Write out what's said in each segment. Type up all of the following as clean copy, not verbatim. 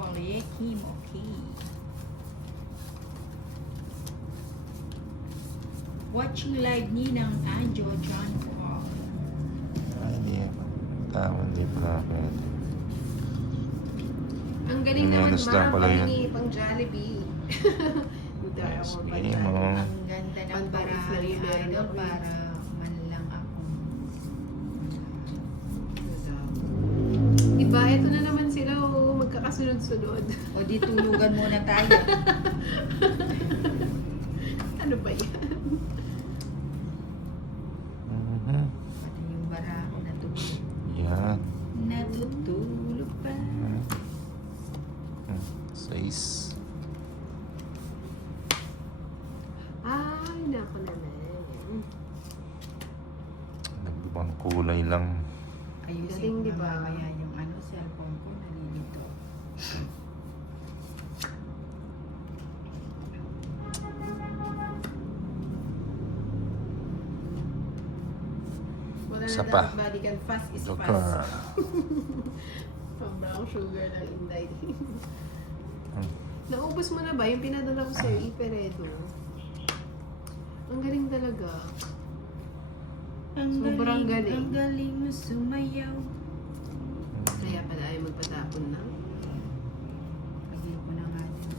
Paul, Kim, okay. Watching live Ninang Anjo John Paul. Ay, hindi. Tama, hindi pala pwede. Ang galing naman Minus lang ba? pala yun. Palingi pang Jollibee. Yes, Ako game pala. mo. Ang ganda ng barahan ni Idol para man lang ako. Diba, ito na naman sila magkakasunod-sunod. O di tulugan muna tayo. Ano ba yan? Mhm. Pati yung barahan natutulog. Yan. Natutulog pa. 6. Ay, nako naman. Nagibang kulay lang. Ayusin Galing, ko di ba? ba? Kaya yung cellphone ko nalilito. Wala Isa na pa. dapat body can fast is Joker. fast. Pang brown sugar ng Inday. Naubos mo na ba? Yung pinadala ko sa'yo, Iperedo. Ang galing talaga. Sobrang galing. Ang galing mo sumayaw. Kaya pala ay magpatapon na. Lagyan ko na nga din.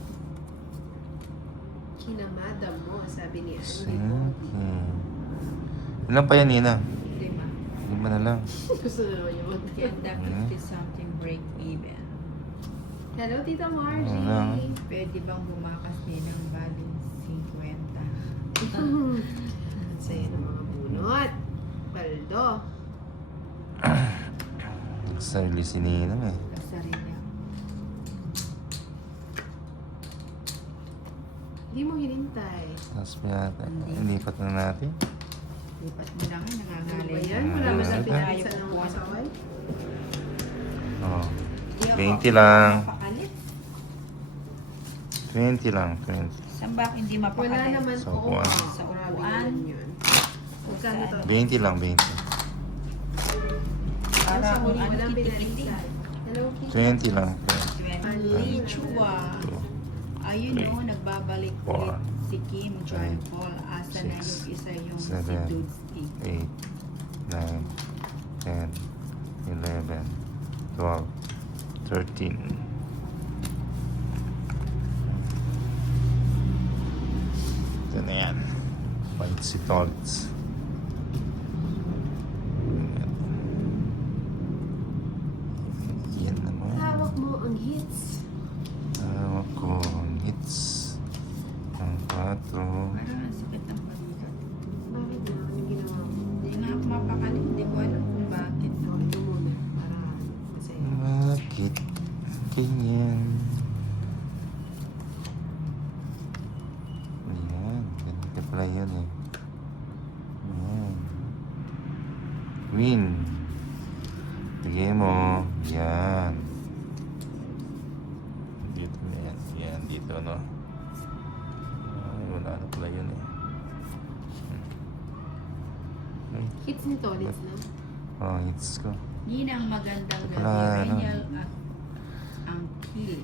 Kinamadam mo, sabi ni Andy. Okay. Ilan pa yan, Nina? Lima. 5 na lang. Gusto na naman yung mag- Ganda 50-something break even. Hello, Tita Wala. Margie. Pwede bang bumakas din ng balance 50? Ang saya ng mga bunot. Paldo. Nagsarili si Nina eh. Basta rin niya. Hindi mo hinintay. Tapos yata. Hindi. Inipat na natin. Lipat mo lang nga, Ano ba nangangalay yan? Ah, Wala ba sa ito. pinagisa ng kasaway? Oh. Hindi ako 20 lang. mapakalit. 20 lang. 20. Saan ba hindi Wala mapakalit? naman Sa po. upuan. Sa Grabe upuan. naman yun. Magkano to? 20 lang. 20. Para Sa kung huli, ano walang kitikiti. pinalisan. Hello, Tita. 20 lang. 20 chua. Ayun Three, o, nagbabalik four, ulit si Kim John five, Paul. Asa na yung six, isa yung si seven, Dudski. 8, 9, 10, 11, 12, 13. Ito na yan. Fight si Tods. Yan naman. Hawak mo ang hits. Hawak ko ang hits. Ang 4. Parang ang sakit ng balikat. Bakit na? Anong ginawa mo? Hindi nga ako mapakalit. Hindi ko alam kung bakit. Oh, ito muna. Para masaya. Bakit ganyan? Ayan, ganito pala yun eh. Ayan. Green. Bigay mo. Yan. Dito na yan. Yan, dito no. Ay, wala na pala yun eh. Ay, Hits ni Tolitz na. oh, hits ko. Yun ang magandang gabi. Wala, ano. Renyal at ang kill.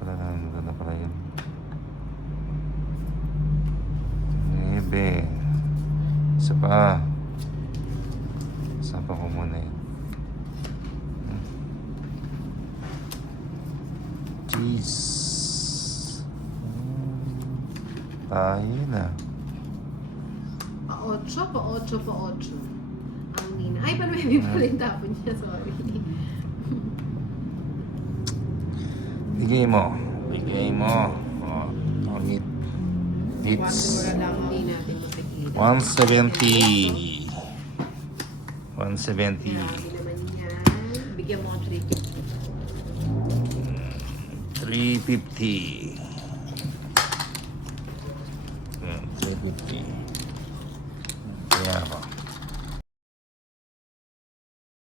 Pala na pala yun. 9. Isa pa. Isa pa ko muna yun. Jeez. Tayo na. Pa-8, pa-8, pa-8. Ang Nina. Ay, paano may pala yung tapon niya? Sorry. Bigay mo. Bigay mo. Oh, hit. Hits. Wala lang Hindi natin mapigilan. 170. 170. Grabe naman yan. Bigyan mo ang 350. 350. 350.